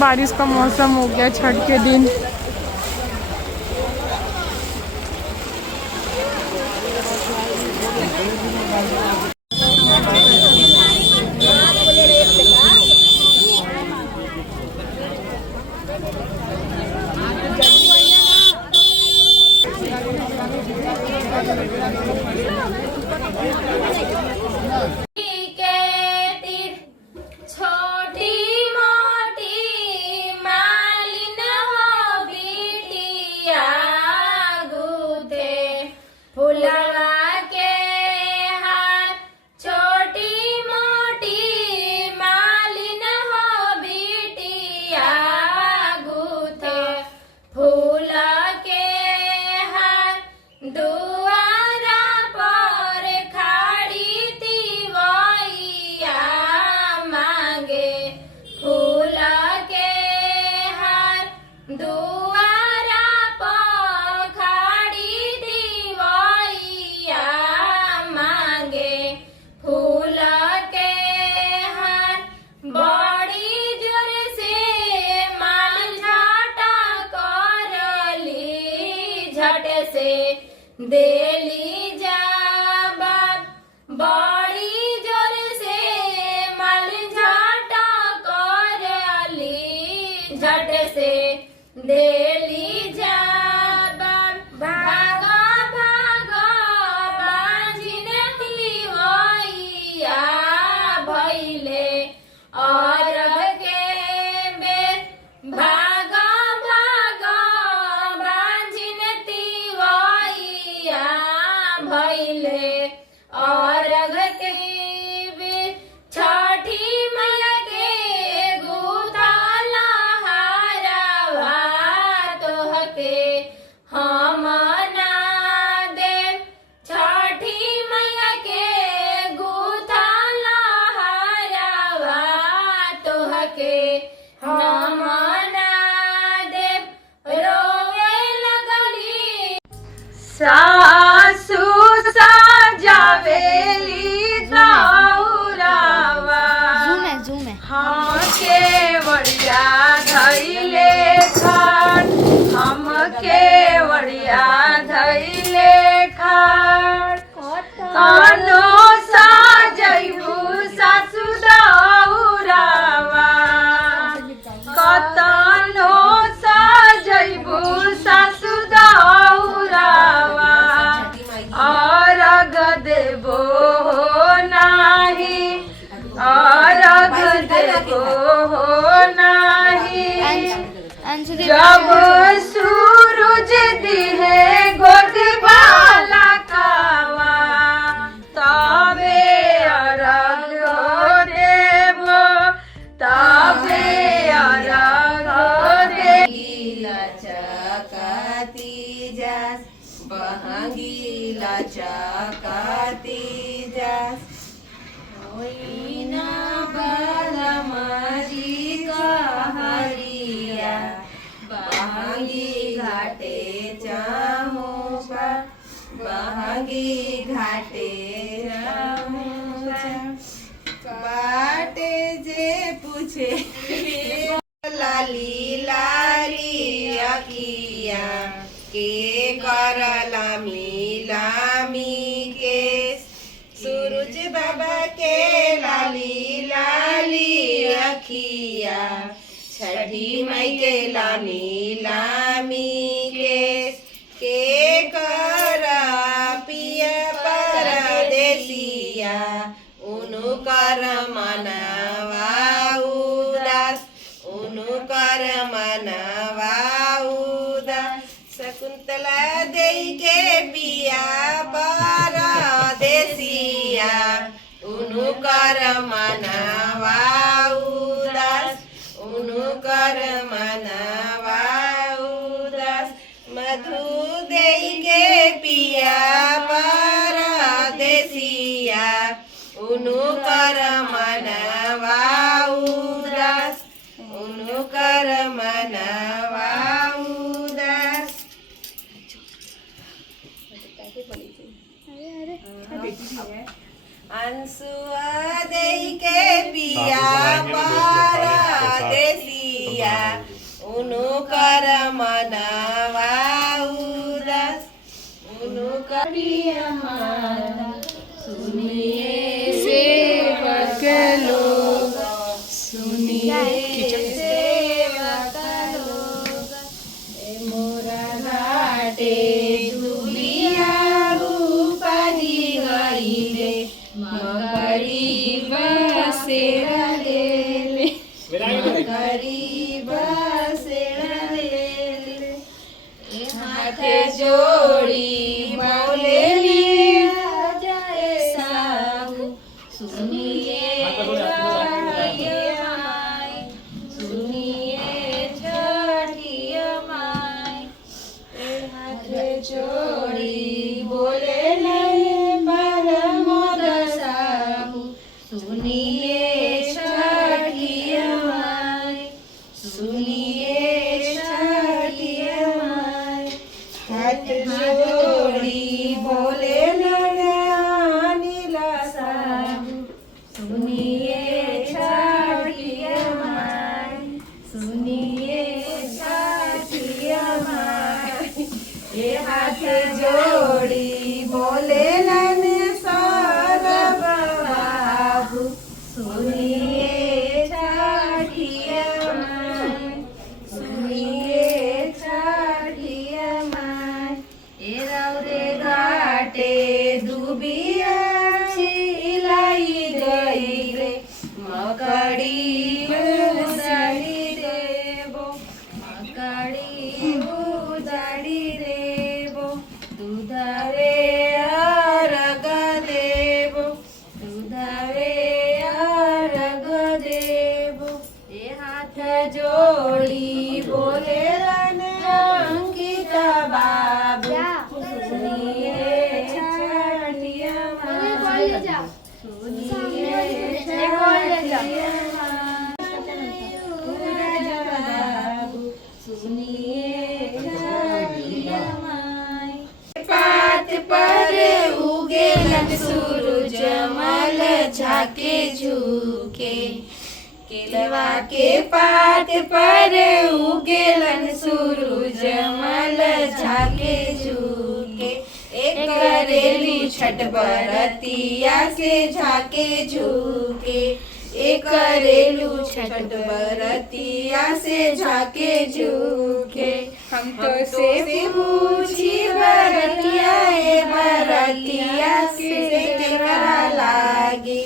बारिश का मौसम हो गया छठ के दिन। देली जाबा बड़ी जोर से मल झाटा करली झट से देली जाबा भागा भागा बाजिन दिवैया भइले और के बे भागा भागा बाजिन दिवैया भइले और छठी मैया के गुथला हारवा तोहके हम ना देव छठी मैया के गुथला हारवा तोहके हम ना देव रोवे लगली सासू सजावेली दौरावा हम केवड़िया धैले खान हम केवड़िया धैले खान कनो सजैबू सासू दौरावा कतनो सजैबू सासू दौरावा अर्घ देबो नाही अर्घ देबो नाही जब सूरज दिहे गोदी बाला कावा तबे अर्घ देबो तबे अर्घ देबो चकाती जास बहंगीला चकाती जास होइना बालमाजी कहरिया बहंगी घाटे चामुपा बहंगी घाटे बाटे जे पूछे लाली लाली अखिया के कर लामी लामी के सूरज बाबा के लाली लाली अखिया छठी मई के लामी लामी के कर पिया परदेसिया उनु कर मनवा उदास उनु कर मनवा उदास शकुंतला देई के पिया परदेसिया उनु कर मनवा उदास उनु कर मनवा उदास मधु देई के पिया परदेसिया उनु कर मनवा उदास उनु कर मनवा उदास। हंसुआ देई के पिया परदेसिया उनु कर मनवा उदास उनु करिया माता सुनिए सेवक लोग सुनिए सेवक लोग ए मोरा घाटे दुबिया रूपनी गई रे मगरी बसेरा ले मगरी बसेरा ले हाथे जोड़ी बोले जाए साहू सुनिए माई सुनिए छठिया माई हाथ जोड़ी बोले परम साहू सुनिए छठिया माई सुनिए छठिया माई हाथ जोड़ी बोले नीला साहू सुनिए छठिया माई सुनिए छठिया माई ये हाथ जोड़ी बोले सौरभ बाबू सुनिए छठिया माई सुनिए छठिया माई ए रौरे घाटे दुबिया छिलाई गई रे मकड़ी उजाड़ी देबो मकड़ी उजाड़ी देबो दूधवे अर्घ देबो दूधवे अर्घ देबो ए हाथ जोड़ी बोले अंकिता बाबू सुनिए छठिया माई सुनिए छठिया बाबू सुनिए छठिया माई पात पर उगेलन सूरज मल झाके झुके केलवा के पात पर उगेलन सूरज मल झाके झुके एक करेली छठ बरतिया से झाके झुके एक करेलू छठ बरतिया से झाके झुके हम तो से पूछी बरतिया ए बरतिया से केकरा लागी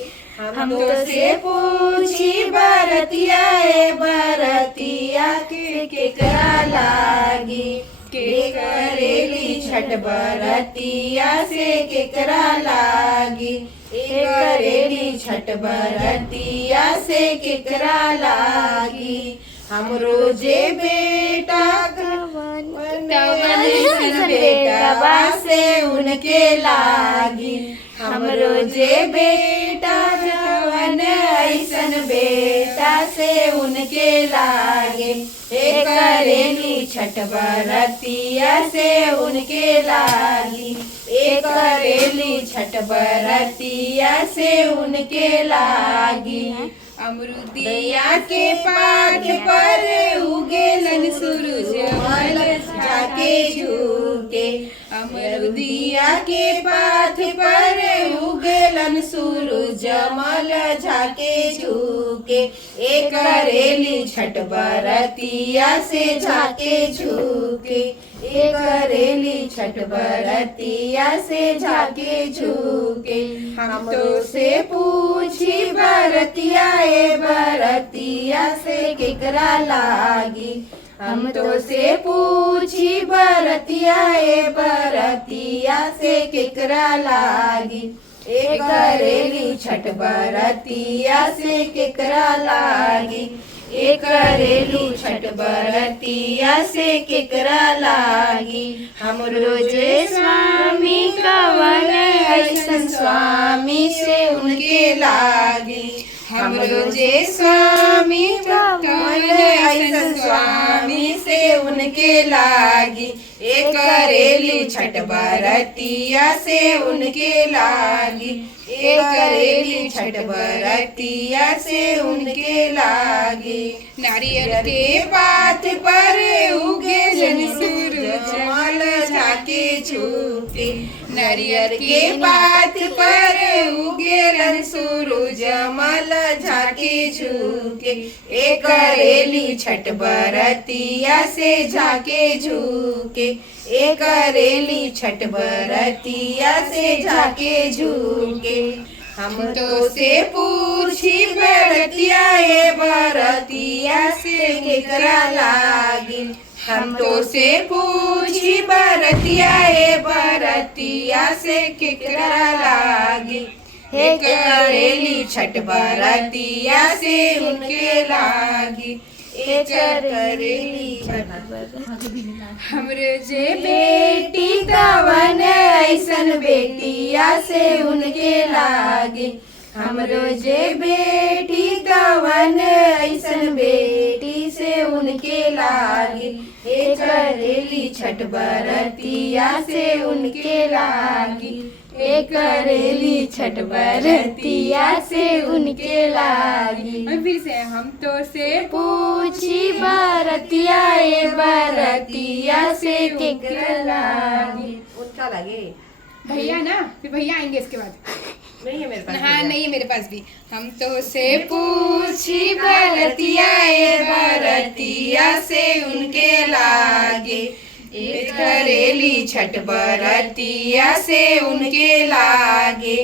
हम तो से पूछी बरतिया ए बरतिया के केकरा लागी के करेली छठ बरतिया से केकरा लागी ए करेली छठ बरतिया से केकरा लागी हम रोजे बेटा बेटवा से उनके लागी हम रोजे बेटा जवन ऐसन बेटा से उनके लागे ए करेली छठ बरतिया से उनके लागी ए करेली छठ बरतिया से उनके लागी अमरुदिया के पाठ पर उगेलन सूरज मल जाके झुके अमरुदिया के पाठ पर उगेलन सूरज मल झाके झुके ए करेली छठ बरतिया से झाके झुके ए करेली छठ बरतिया से झाके झुके हम तो से पूछी बरतिया ए बरतिया से केकरा लागी हम तो से पूछी बरतिया ए बरतिया से केकरा लागी ए करेली छठ बरतिया से केकरा लागी ए करेलू छठ बरतिया से केकरा लागी हम रोजे स्वामी कवन ऐसन स्वामी से उनके लागी हमरो जे स्वामी कवन ऐसन स्वामी से उनके लागी, एक करेली छठ बरतिया से उनके लागी, एक करेली छठ बरतिया से उनके लागी। नारियल के पात पर उगे सूरज मल झाके झुके, नारियल के पात पर उगे सूरज मल झाके झुके, एक करेली छठ बरतिया से झाके झुके, एक करेली छठ बरतिया से झाके झुके। हम तो से पूछी बरतिया ए बरतिया से केकरा लागी, हम तो से पूछी बरतिया ए बरतिया से केकरा लागी, हे करेली छठ बरतिया से उनके लागी, एक करेली हमरे जे बेटी कवन ऐसन बेटिया से उनके लागे, हमरो जे बेटी कवन ऐसन बेटी से उनके लागे, एक करेली छठ बरतिया से उनके लागी, एक करेली छठ बरतिया से उनके लागी। फिर से हम तो से पूछी बरतिया ए बरतिया से केकरा लागी। उनका लगे भैया ना, फिर भैया आएंगे इसके बाद। नहीं है मेरे पास। हाँ नहीं है मेरे पास भी। हम तो से पूछी बरतिया ए बरतिया से उनके लागे, एक करेली छठ बरतिया से उनके लागे,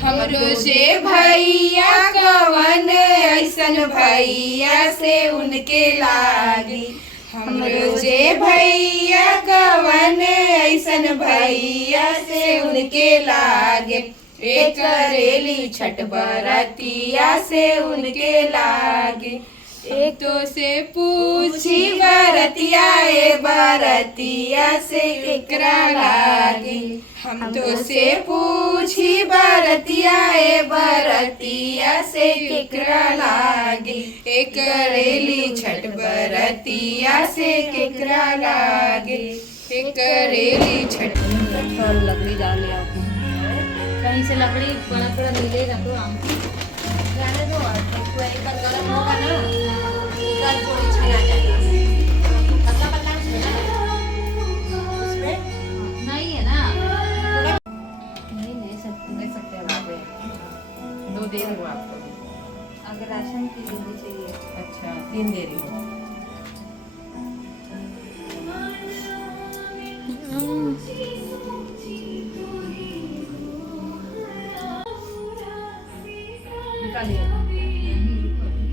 हमरो से भैया कवन ऐसन भैया से उनके लागे, हमरो से भैया कवन ऐसन भैया से उनके लागे, एक करेली छठ बरतिया से उनके लागे। एक तो से पूछी बरतिया ए बरतिया से केकरा लागे, हम तो से पूछी बरतिया ए बरतिया से केकरा लागे, एक करेली छठ बरतिया से केकरा लागे, एक करेली छठ। लकड़ी डाल लिया कहीं से, लकड़ी बड़ा बड़ा मिले ना तो आम जाने दो, आपको एक बार गरम होगा ना, कल थोड़ी छना चाहिए, पतला पतला छना उसमें नहीं है ना, नहीं ले सकते हैं आप। 2 दे रही हूँ आपको, अगर राशन की जल्दी चाहिए। अच्छा 3 दे रही हूँ। निकालिए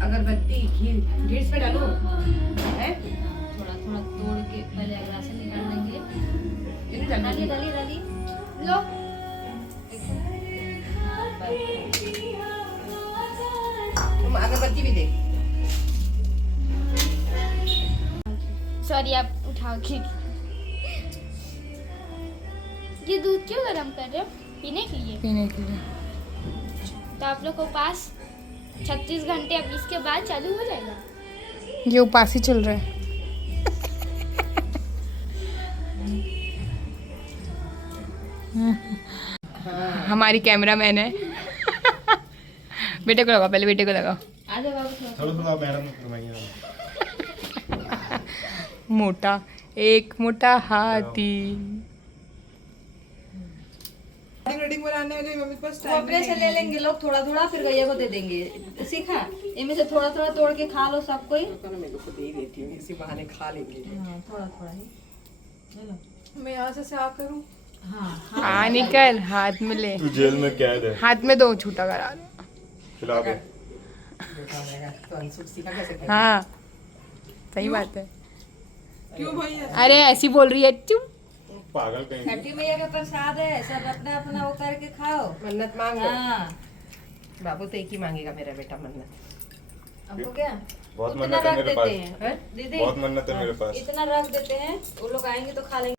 अगरबत्ती घी ढीस पे डालो है, थोड़ा थोड़ा तोड़ के पहले राशन निकाल लेंगे। इन्हें डालिए डालिए। डालिए डालिए लो। तुम अगरबत्ती भी दे। सॉरी आप उठाओ के। ये दूध क्यों गरम कर रहे हो? पीने के लिए? पीने के लिए। तो आप लोग को पास 36 घंटे अब इसके बाद चालू हो जाएगा। ये उपास ही चल रहा है। हमारी कैमरा मैन है। बेटे को लगाओ, पहले बेटे को लगाओ। आधे बाबू थोड़ा मैडम करवाइए। मोटा एक मोटा हाथी। खोपरे से ले लेंगे लोग थोड़ा थोड़ा, फिर गैया को दे देंगे। सीखा इनमें से थोड़ा थोड़ा तोड़ के खा लो सब कोई। मेरे को दे देती हूँ, इसी बहाने खा लेंगे। थोड़ा थोड़ा ही। मैं यहाँ से साफ करूँ। हाँ निकल, हाथ में ले। तू जेल में कैद है। हाथ में दो, छूटा करा दो। खिला दे। तो अंशु सीखा कैसे करें? हाँ सही बात है। क्यों भैया? अरे ऐसी बोल रही है चुप। पागल कहीं। छठी मैया का प्रसाद है, सब अपना अपना वो करके खाओ। मन्नत मांगो। हाँ बाबू तो एक ही मांगेगा मेरा बेटा मन्नत। आपको क्या बहुत इतना मन्नत है रख मेरे देते पास। हैं दीदी, बहुत मन्नत है मेरे पास। इतना रख देते हैं, वो लोग आएंगे तो खा लेंगे।